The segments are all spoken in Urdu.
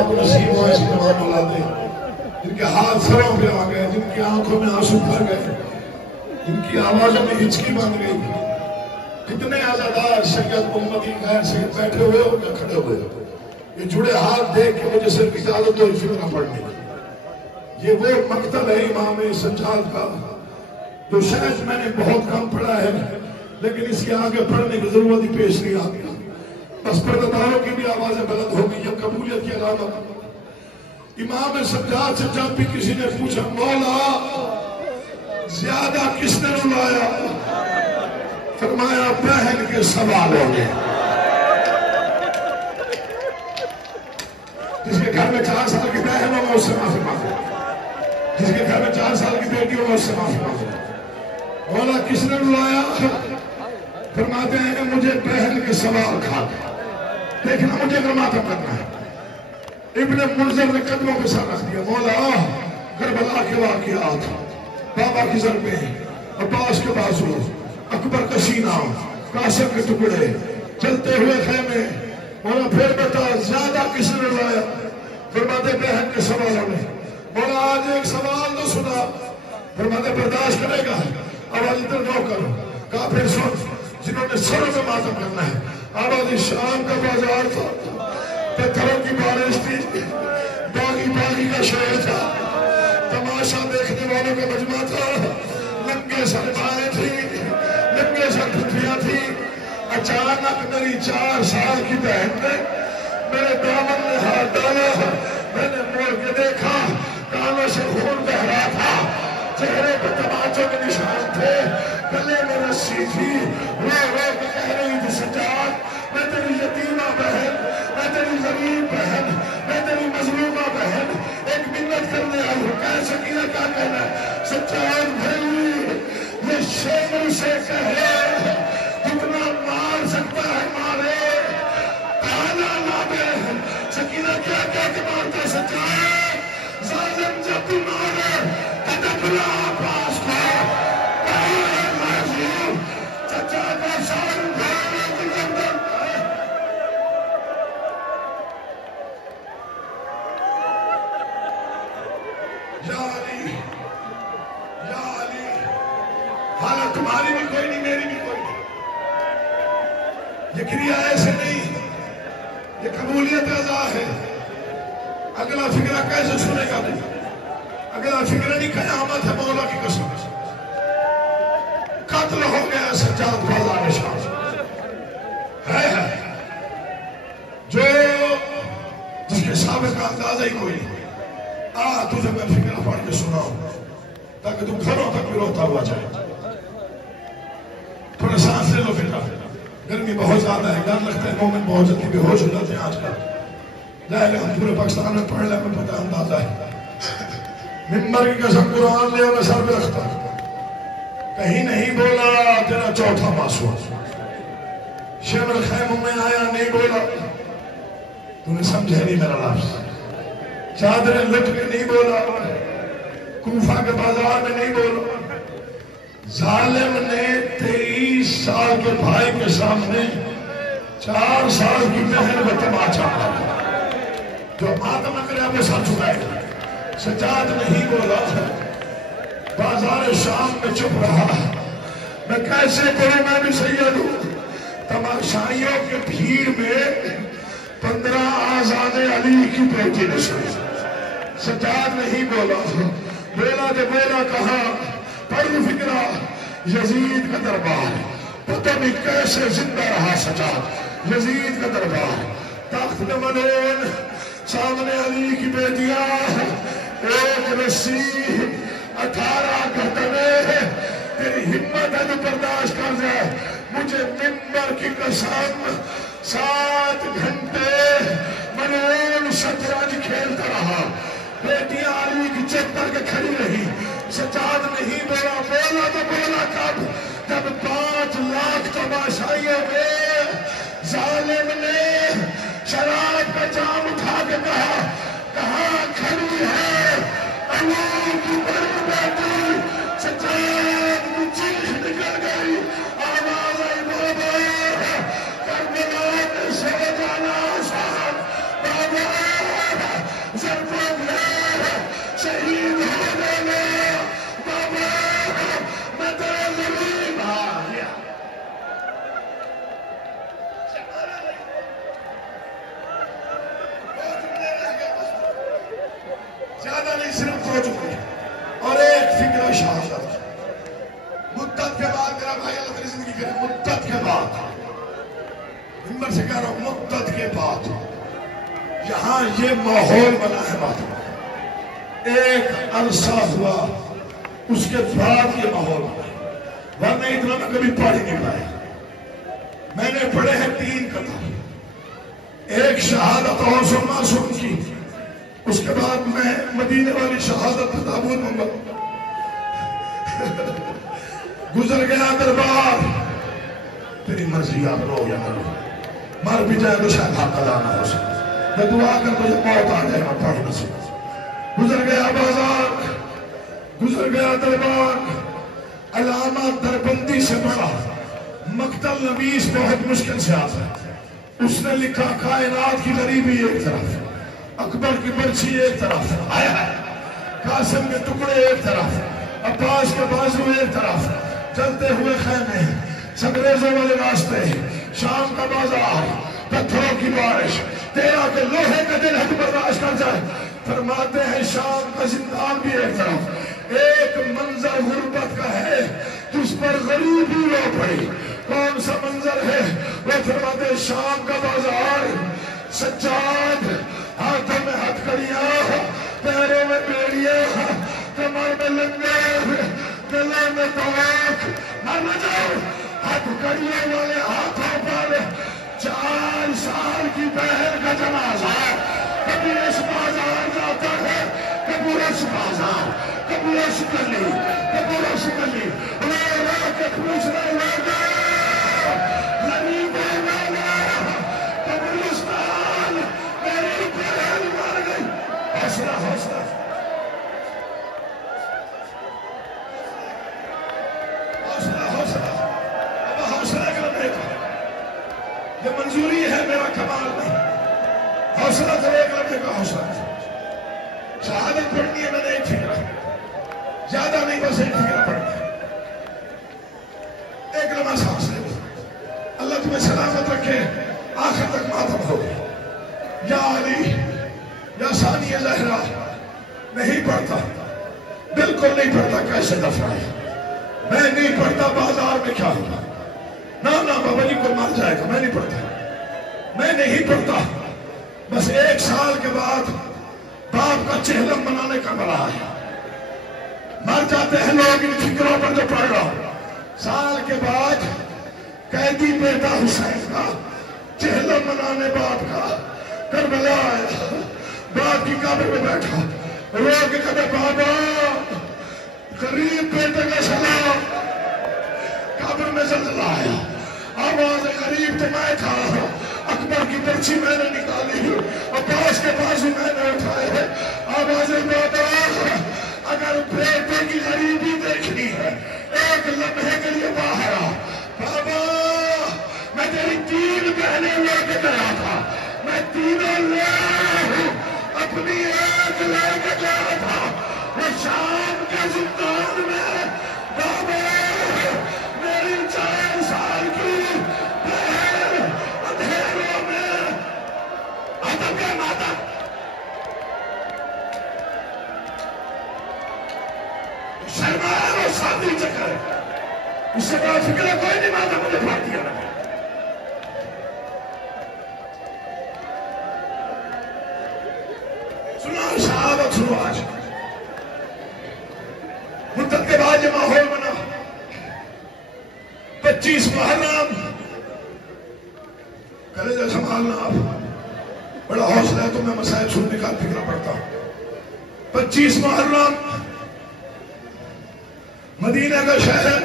آپ نصیب ہو ایسی نواب اولادیں جن کے ہاتھ سروں پہ آ گئے، جن کی آنکھوں میں آنسو بھر گئے، جن کی آوازوں میں ہچکی بن گئی. کتنے عزادار سید محمدی غیر سے بیٹھے ہوئے ہو یا کھڑے ہوئے ہو، یہ جڑے ہاتھ دیکھ کے مجھے صرف اجازت ہو فکر پڑھنے. یہ وہ مکتب ہے امام سجاد کا جو شاید میں نے بہت کم پڑھا ہے، لیکن اس کے آگے پڑھنے کی ضرورت ہی پیش نہیں آتی. بس پردہ کی بھی آوازیں بلند ہو گئی، یہ قبولیت کی علامت. امام سجاد سے جب بھی کسی نے پوچھا مولا زیادہ کس نے رلایا، فرمایا بہن کے سوال ہو گئے. جس کے گھر میں 4 سال کی بہن ہو اس سے معافی مانگو، جس کے گھر میں 4 سال کی بیٹی ہو اس سے معافی مانگو. مولا کس نے رلایا، فرماتے ہیں مجھے بہن کے سوال کھا دیکھنا، مجھے اگر ماتم کرنا ہے. ابن منذر نے قدموں پہ سر رکھ دیا. مولا کربلا کے واقعات، بابا کی ضربیں، عباس کے بازو، اکبر کا سینہ، قاسم کے ٹکڑے، چلتے ہوئے خیمے. مولا پھر بتا زیادہ کس نے رلایا، فرماتے بہن کے سوالوں نے. مولا آج ایک سوال تو سنا، فرماتے برداشت کرے گا. آواز ادھر نو کرو، کہا پھر سن جنہوں نے سروں میں ماتم کرنا ہے. آواز شام کا بازار تھا، پتھروں کی بارش تھی، باغی کا شہر تھا، تماشا دیکھنے والوں کا مجمع تھا. لنگے سر بائیں تھی، لنگے سر پھٹیاں تھی. اچانک میری 4 سال کی بہن نے میرے دامن میں ہاتھ ڈالا. میں نے موڑ کے دیکھا، کانوں سے خون بہ رہا تھا، چہرے پہ تماچوں کے نشان تھے، گلے میں رسی تھی. رو رو کے کہہ رہی تھی سجاد میں تیری یتیمہ بہن، میں تیری غریب بہن، میں تیری مظلومہ بہن ایک منت کرنے آئی ہوں. کہہ سکینہ کیا کہنا ہے، سجاد بھائی یہ شیخ سے کہے جتنا مار سکتا ہے مارے، کھانا نہ دے. سکینہ کیا کہہ کے مارتا سجاد، ظالم جب بھی مارے قدم لا پاس کو چچا کا شان بھائی کی اندر. یا علی یا علی، حالت تمہاری بھی کوئی نہیں، میری بھی کوئی نہیں. یہ کریا ایسے نہیں، یہ قبولیت عزا ہے. اگلا فکرہ کیسے سنے گا نہیں، اگلا فکرہ نہیں، قیامت ہے مولا کی قسم. قتل ہو گیا سجاد بازار شام ہے جو جس کے سابق کا اندازہ ہی کوئی نہیں. تجھے میں فکرہ پڑھ کے سناؤں تاکہ تم گھروں تک بھی روتا ہوا جائے. تھوڑا سانس لے لو. فکرہ گرمی بہت زیادہ ہے، ڈر لگتا ہے مومن بہت جلدی بے ہوش ہو جاتے ہیں آج کل. جائے ہم پورے پاکستان میں پڑھ لیں، میں پتہ اندازہ ہے. ممبر کی قسم قرآن لے میں سر پہ رکھتا ہوں، کہیں نہیں بولا تیرا چوتھا معصوم. شیب الخیموں میں آیا نہیں بولا، تو نے سمجھے نہیں میرا لفظ. چادریں لٹ کے نہیں بولا، کوفہ کے بازار میں نہیں بولا. ظالم نے 23 سال کے بھائی کے سامنے 4 سال کی بہن میں تماچا مارا. جو ماتم کرے وہ سر چکائے گا. سجاد نہیں بولا، بازار شام میں چپ رہا. میں کیسے کروں، میں بھی سید ہوں. تماشائیوں کے بھیڑ میں 15 آزاد علی کی بیٹی نے سنی. سجاد نہیں بولا، بولا تو بولا کہا پڑھ فکرہ یزید کا دربار. پتہ نہیں کیسے زندہ رہا سجاد. یزید کا دربار، تخت میں منون، سامنے علی کی بیٹیاں، ایک رسی 18 گھٹنے. تیری ہمت ہے تو برداشت کر جائے. مجھے ممبر کی قسم 7 گھنٹے منون شطرنج کھیلتا رہا. بیٹیاں علی کی چپ کر کے کھڑی رہی. سجاد نہیں بولا. بولا تو بولا کب، جب 5 لاکھ تماشائیوں میں ظالم نے شراب کا جام اٹھا کے کہا کہاں کھڑی ہے علی کی بڑی بیٹی. سجاد کی چیخ نکل گئی، آواز آئی بابا کربلا میں سو جانا آسان. بابا زیادہ نہیں، صرف 2 جملے اور ایک فکر شہادت. مدت کے بعد میرا بھائی اللہ تیری زندگی کرے، مدت کے بعد، ممبر سے کہہ رہا ہوں مدت کے بعد یہاں یہ ماحول بنا ہے بات، ایک عرصہ ہوا اس کے بعد یہ ماحول بنا ہے، ورنہ اتنا میں کبھی پڑھ ہی نہیں پایا. میں نے پڑھے ہیں 3 کتاب، ایک شہادت اور معصوم کی، اس کے بعد میں مدینے والی شہادت تابوت محمد گزر گیا دربار. تیری مرضی آپ رو یا نہ رو، مر بھی جائے تو شاید حق ادا نہ ہو سکے، میں دعا کر تجھے موت آ جائے گا پڑھ نہ سکے. گزر گیا بازار، گزر گیا دربار. علامہ دربندی سے بڑا مقتل نویس بہت مشکل سے آتا ہے. اس نے لکھا کائنات کی غریبی ایک طرف، اکبر کی برچھی ایک طرف، قاسم کے ٹکڑے ایک طرف، عباس کے بازو ایک طرف، چلتے ہوئے خیمے، سنگریزوں والے راستے، شام کا بازار، پتھروں کی بارش، تیرا کہ لوہے کا دل حد برداشت کر جائے. فرماتے ہیں شام کا زندان بھی ایک طرف. ایک منظر غربت کا ہے جس پر غریبی رو پڑی. کون سا منظر ہے؟ وہ فرماتے ہیں شام کا بازار، سجاد، ہاتھوں میں ہتھکڑیاں، پیروں میں بیڑیاں، کمر میں لنگر، گلے میں توق، نہ جاؤ ہتھکڑیوں والے ہاتھوں پر 4 سال کی بہن کا جنازہ. کبھی اس بازار جاتا ہے، کبھی اس بازار، کبھی اس گلی، کبھی اس گلی، رو کے پوچھ رہے لوگ غریبوں والا قبرستان میری بہن مر گئی. حوصلہ حوصلہ حوصلہ حوصلہ اب حوصلہ کرنے کا یہ منظوری ہے، میرا کمال نہیں. حوصلہ تو ایک لمحے کا حوصلہ ہے. شہادت پڑھنی ہے، میں نے ایک فکرہ، زیادہ نہیں، بس ایک فکرہ پڑھنا ہے. ایک لمحہ سانس لے، اللہ تمہیں سلامت رکھے، آخر تک ماتم ہو. یا علی یا ثانی زہرا نہیں پڑھتا، بالکل نہیں پڑھتا، کیسے دفعہ ہے. میں نہیں پڑھتا، بازار میں کیا ہوگا؟ نہ بابا جی کو مر جائے گا، میں نہیں پڑھتا، میں نہیں پڑھتا. بس 1 سال کے بعد باپ کا چہلم بنانے کا بڑا ہے. مر جاتے ہیں لوگ ان فکروں پر جو پڑھ رہا ہوں. سال کے بعد قیدی بیٹا حسین کا چہلم بنانے باپ کا کربلا آیا، باپ کی قبر میں بیٹھا، رو کے کہتے بابا غریب بیٹے کا سلام. قبر میں زلزلہ آیا، آواز غریب تو میں تھا، اکبر کی برچھی میں نے نکالی، عباس کے بازو میں نے اٹھائے ہیں. آواز بابا اگر بیٹے کی غریبی دیکھنی ہے ایک لمحے کے لیے باہر آ. بابا میں تیری 3 بہنیں لے کے گیا تھا، میں تینوں لے ہوں، اپنی ایک لے کے گیا تھا وہ شام کے زندان میں. بابا میری 4 سال کی بہن اندھیروں میں ادب کے ماتا. شرمائے وہ شادی چکر ہے، اس سے بڑا فکر ہے کوئی نہیں. ماتا مجھے پھاڑ دیا نا. سنا شہادت سنو. آج مدت کے بعد یہ ماحول بنا. 25 محرم کلیجہ سنبھالنا. آپ بڑا حوصلہ ہے تو میں مسائل سننے کا فکر پڑتا ہوں. 25 محرم مدینہ کا شہر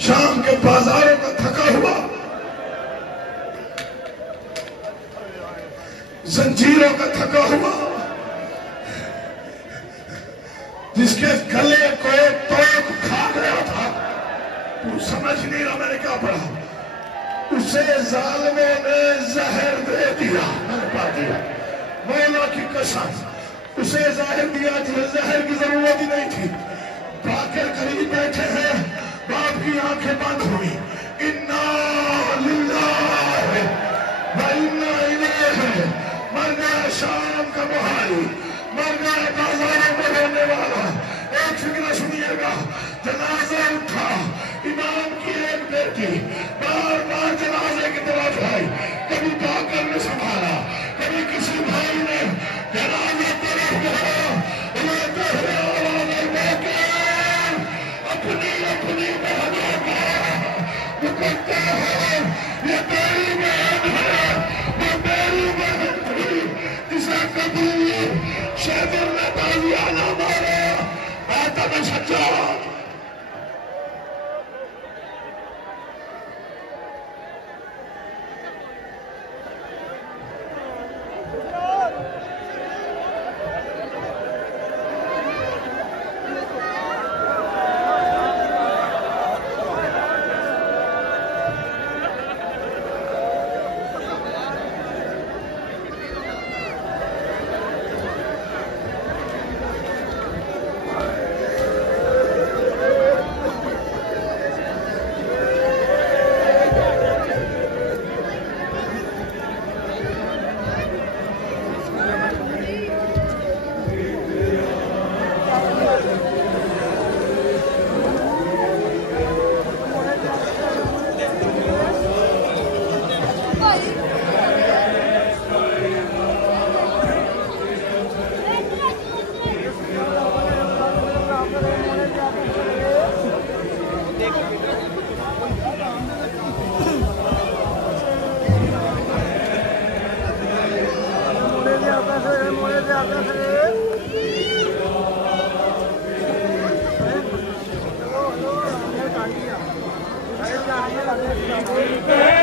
شام کے بازاروں کا تھکا ہوا، زنجیروں کا تھکا ہوا، جس کے گلے کو توق کھا گیا تھا. تو سمجھ نہیں رہا میں نے کیا پڑھا. اسے ظالموں نے زہر دے دیا. میں نے پا دیا مولا کی قسم. اسے ظاہر دیا جسے زہر کی ضرورت ہی نہیں تھی. باقر قریب بیٹھے ہیں، باپ کی آنکھیں بند ہوئی. انا للہ و انا الیہ. مر گیا بازاروں میں رہنے والا. ایک فکر سنیے گا. جنازہ اٹھا, امام کی ایک بیٹی بار بار جنازے کی طرف آئی, کبھی باکر نے سنبھالا, کبھی کسی بھائی نے جنازے طرف بڑھا, روتے ہوئے آواز باکر اپنی اپنی بہنوں کا مقدر ہے, یہ میری بہن ہے, یہ میری بہن تھی جسے کبھی شیطان نے تازیہ نہ مارا. آتم سجاد Hey!